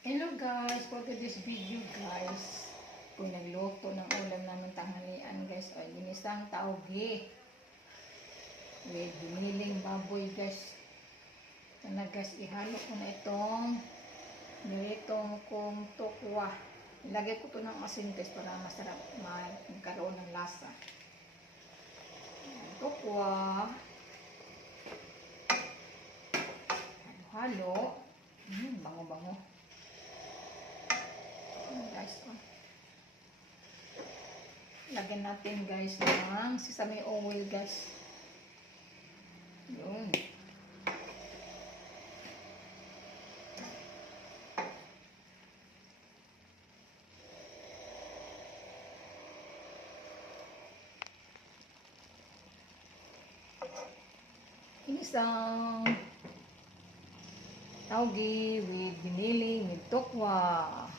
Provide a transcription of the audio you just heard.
Hello guys, for today's video guys, kung nagluto ng ulam namin tanghalian guys, ay ginisang tauge with biniling baboy guys. Ito na guys, ihalo ko na itong niritong kong tokwa. Ilagay ko to ng asin guys para masarap magkaroon ng lasa. Tokwa, halo, bango-bango. Guys, lagyan natin guys ng sesame oil guys. Yun. Isang tauge with biniling with tokwa.